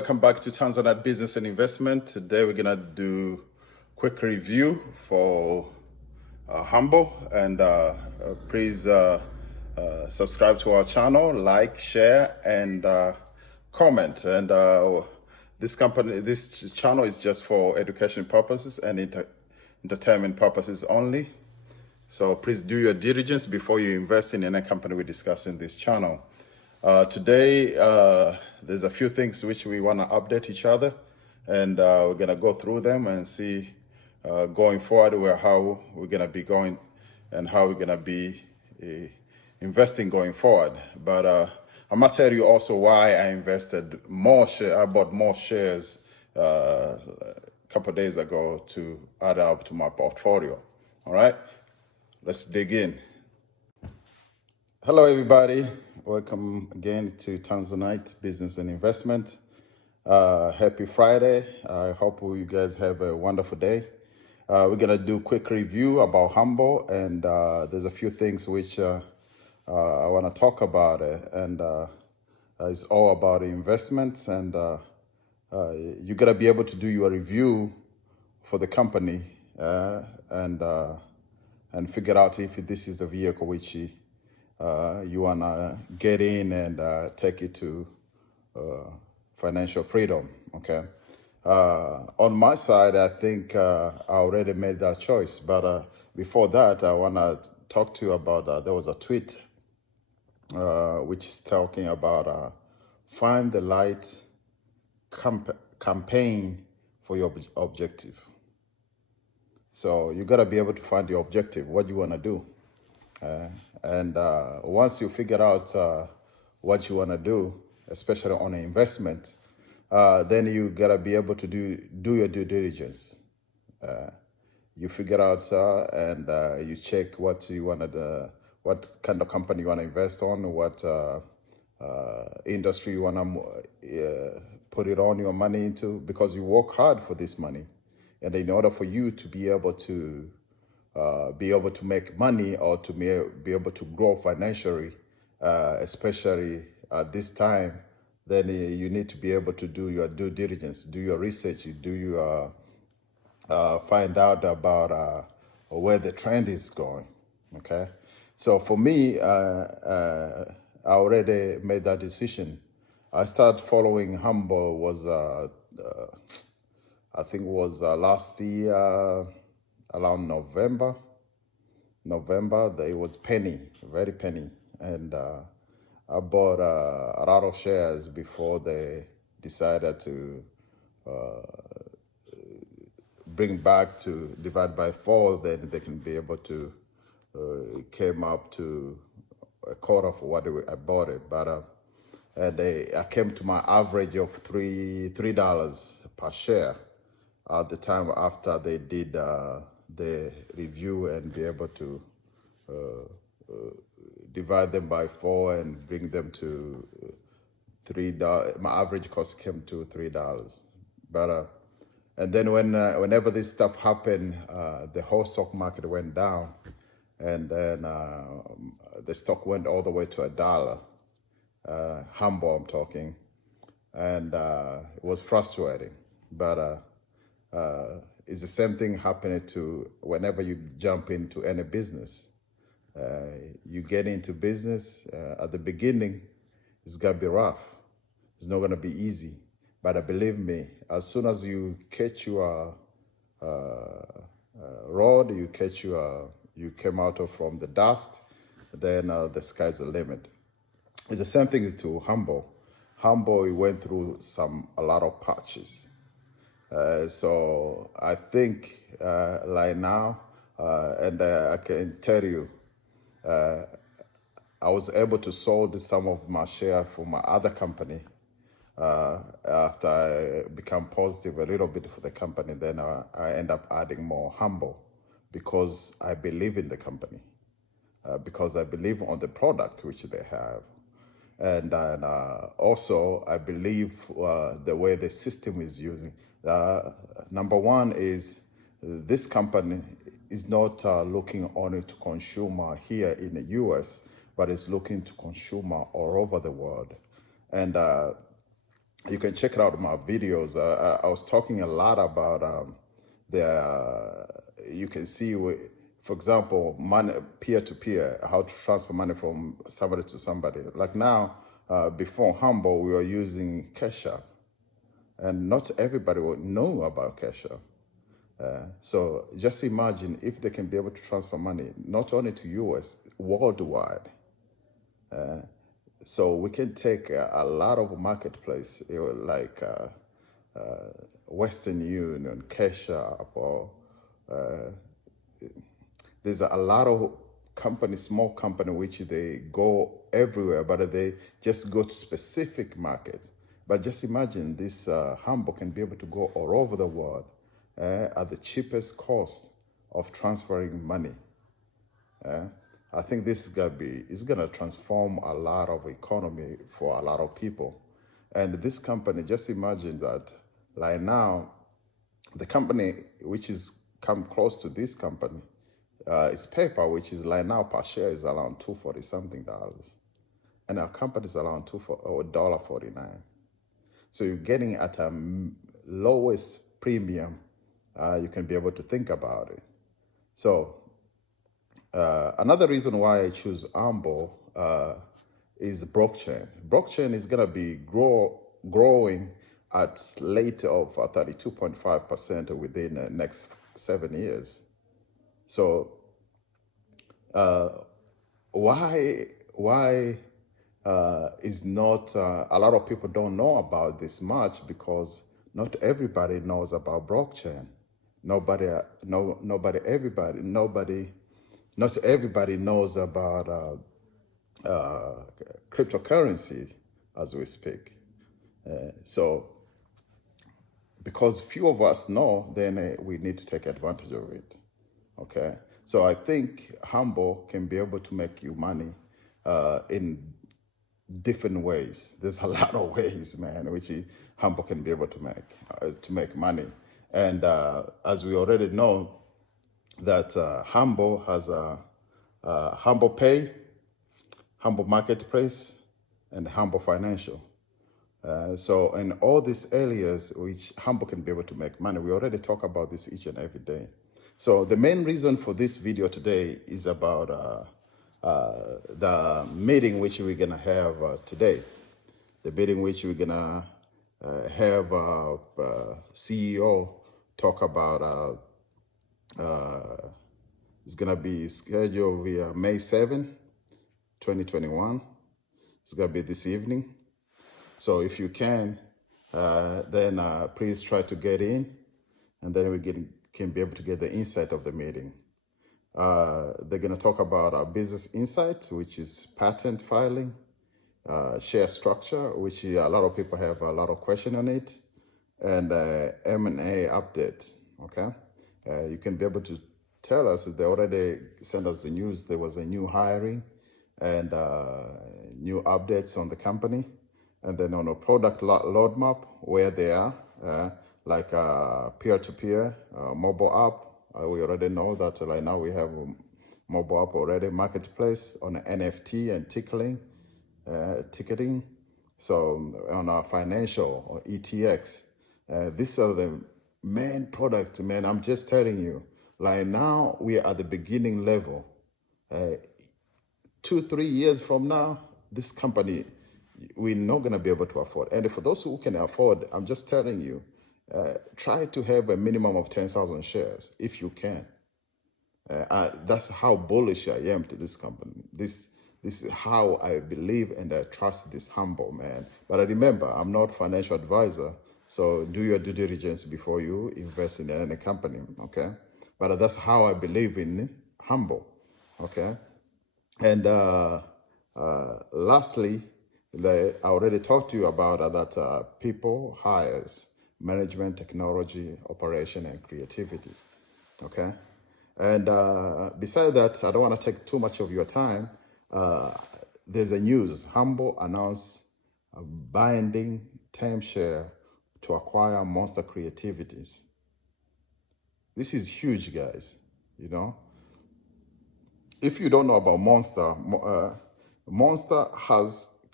welcome back to Tanzanite Business and Investment. Today we're gonna do quick review for Humbl, and please subscribe to our channel, like, share, and comment. And this channel is just for education purposes and entertainment purposes only. So please do your diligence before you invest in any company we discuss in this channel. Today, there's a few things which we want to update each other, and we're going to go through them and see going forward how we're going to be going and how we're going to be investing going forward. But I'm going to tell you also why I invested more I bought more shares a couple of days ago to add up to my portfolio. All right, let's dig in. Hello, everybody. Welcome again to Tanzanite Business and Investment. Happy Friday. I hope you guys have a wonderful day. We're going to do a quick review about Humbl, and there's a few things which I want to talk about. And it's all about investments, and you got to be able to do your review for the company and figure out if this is a vehicle which you want to get in and take it to financial freedom, okay? On my side, I think I already made that choice. But before that, I want to talk to you about, there was a tweet which is talking about find the right campaign for your objective. So you got to be able to find your objective, what you want to do. And once you figure out what you want to do, especially on an investment, then you gotta be able to do your due diligence. You figure out and you check what you want to, what kind of company you want to invest on, what industry you want to put it on your money into, because you work hard for this money, and in order for you to be able to make money or to be able to grow financially, especially at this time, then you need to be able to do your due diligence, do your research, find out about where the trend is going, okay? So for me, I already made that decision. I started following Humbl was, I think it was last year, around November, it was very penny. And I bought a lot of shares before they decided to bring back to divide by 4, then they can be able to, it came up to a quarter of what I bought it. But I came to my average of $3 per share at the time after they did the review and be able to divide them by 4 and bring them to $3. My average cost came to $3. But and then whenever this stuff happened, the whole stock market went down, and then the stock went all the way to $1. Humbl, I'm talking, and it was frustrating. But it's the same thing happening to whenever you jump into any business. You get into business, at the beginning, it's gonna be rough. It's not gonna be easy. But believe me, as soon as you catch your road, you came out from the dust, then the sky's the limit. It's the same thing as to Humbl. Humbl went through a lot of patches. So I think like now, and I can tell you, I was able to sold some of my share for my other company after I become positive a little bit for the company. Then I end up adding more Humbl because I believe in the company, because I believe on the product which they have. And also, I believe the way the system is using. Number one is this company is not looking only to consumer here in the US, but it's looking to consumer all over the world. And You can check it out in my videos. I was talking a lot about you can see, for example, money peer-to-peer, how to transfer money from somebody to somebody. Like now, before Humbl, we were using Cash App, and not everybody would know about Cash App. So just imagine if they can be able to transfer money, not only to US, worldwide. So we can take a lot of marketplace, like Western Union, Cash App, or there's a lot of companies, small company, which they go everywhere, but they just go to specific markets. But just imagine this Humbl can be able to go all over the world at the cheapest cost of transferring money. I think this is gonna transform a lot of economy for a lot of people. And this company, just imagine that, like now, the company which is come close to this company is PayPal, which is like now per share is around $240 something, and our company is around $1.49. So you're getting at a lowest premium. You can be able to think about it. So another reason why I choose Humbl is blockchain. Blockchain is going to be growing at rate of 32.5% within the next 7 years. So why is not a lot of people don't know about this much, because not everybody knows about blockchain. Not everybody knows about cryptocurrency as we speak. So because few of us know, then we need to take advantage of it. Okay, so I think Humbl can be able to make you money in different ways. There's a lot of ways, man, which Humbl can be able to make money. And as we already know, that Humbl has a Humbl Pay, Humbl Marketplace, and Humbl Financial. So in all these areas which Humbl can be able to make money, we already talk about this each and every day. So the main reason for this video today is about the meeting which we're gonna have today. The meeting which we're gonna have CEO talk about. It's gonna be scheduled via May 7, 2021. It's gonna be this evening. So if you can, then please try to get in, and then we can be able to get the insight of the meeting. They're going to talk about our business insight, which is patent filing, share structure, which a lot of people have a lot of question on it, and M&A update. Okay, you can be able to tell us if they already sent us the news. There was a new hiring and new updates on the company. And then on a product roadmap, where they are, like peer-to-peer, mobile app. We already know that right now we have a mobile app already, marketplace on NFT and ticketing. So on our financial or ETX, these are the main products, man. I'm just telling you, like now we are at the beginning level. 2-3 years from now, this company, we're not going to be able to afford. And for those who can afford, I'm just telling you, try to have a minimum of 10,000 shares if you can. That's how bullish I am to this company. This is how I believe and I trust this Humbl, man. But I remember, I'm not a financial advisor, so do your due diligence before you invest in any company, okay? But that's how I believe in Humbl, okay? And lastly, I already talked to you about that people, hires, management, technology, operation, and creativity, okay? And besides that, I don't want to take too much of your time. There's a news. Humbl announced a binding term share to acquire Monster Creativities. This is huge, guys, you know? If you don't know about Monster, Monster has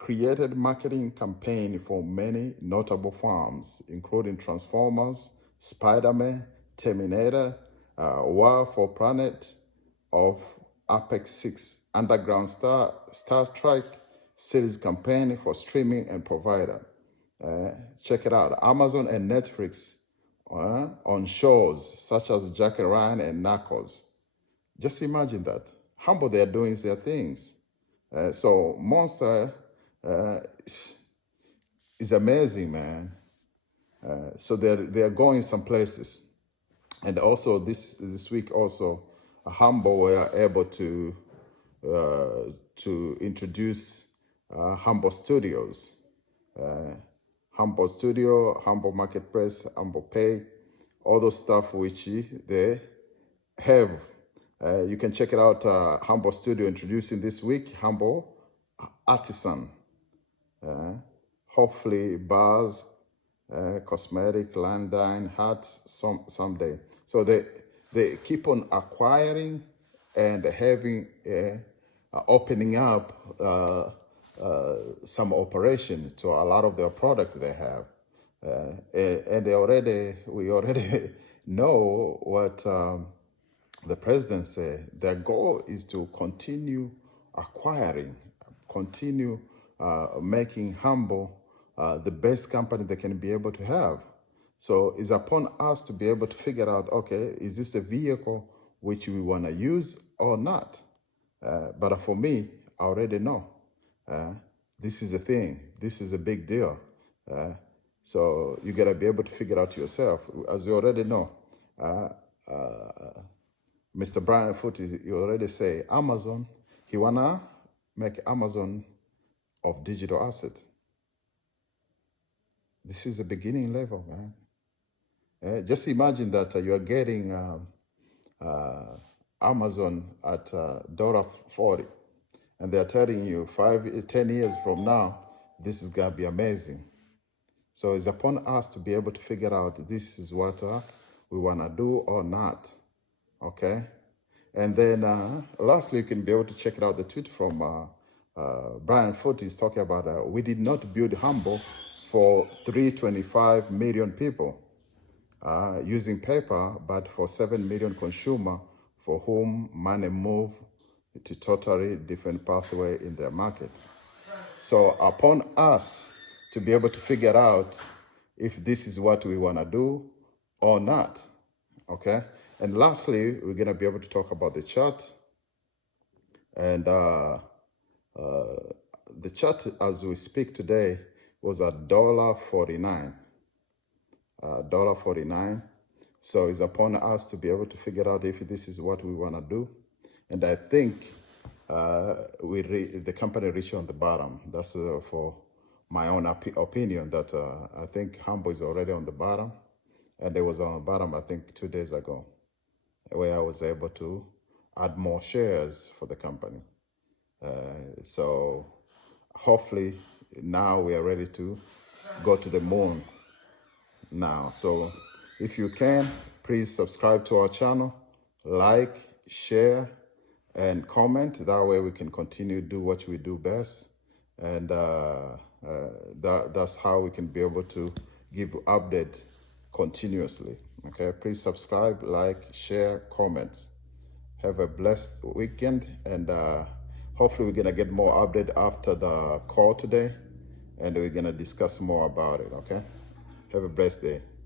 created marketing campaign for many notable farms, including Transformers, Spider-Man, Terminator, War for Planet of Apex 6, Underground Star Trek series campaign for streaming and provider. Check it out. Amazon and Netflix on shows such as Jack and Ryan and Narcos. Just imagine that. Humble, they are doing their things. So Monster is amazing, man. So they're going some places, and also this week also, Humbl were able to introduce Humbl Studios, Humbl Studio, Humbl Marketplace, Humbl Pay, all those stuff which they have. You can check it out. Humbl Studio introducing this week, Humbl Artisan. Hopefully bars, cosmetic, landine, hats someday. So they keep on acquiring and having opening up some operation to a lot of their product they have, and we already know what the president said. Their goal is to continue acquiring, continue making Humbl the best company they can be able to have. So it's upon us to be able to figure out, okay, is this a vehicle which we want to use or not? But for me, I already know. This is a thing. This is a big deal. So you got to be able to figure out yourself. As you already know, Mr. Brian Footy, you already say Amazon, he want to make Amazon of digital asset. This is the beginning level, man. Just imagine that you are getting Amazon at $40, and they're telling you 10 years from now, this is gonna be amazing. So it's upon us to be able to figure out this is what we wanna do or not, okay? And then lastly, you can be able to check it out, the tweet from Brian Foote is talking about, we did not build Humbl for 325 million people using paper, but for 7 million consumer for whom money move to totally different pathway in their market. So upon us to be able to figure out if this is what we want to do or not, okay? And lastly, we're going to be able to talk about the chart. And the chart as we speak today was at $1.49. $1.49. So it's upon us to be able to figure out if this is what we want to do. And I think the company reached on the bottom. That's for my own opinion, that I think Humbl is already on the bottom. And it was on the bottom, I think, 2 days ago, where I was able to add more shares for the company. So hopefully now we are ready to go to the moon now. So if you can, please subscribe to our channel, like, share, and comment. That way we can continue to do what we do best. And that's how we can be able to give you update continuously. Okay, please subscribe, like, share, comment. Have a blessed weekend, and hopefully we're gonna get more update after the call today, and we're gonna discuss more about it. Okay, have a blessed day.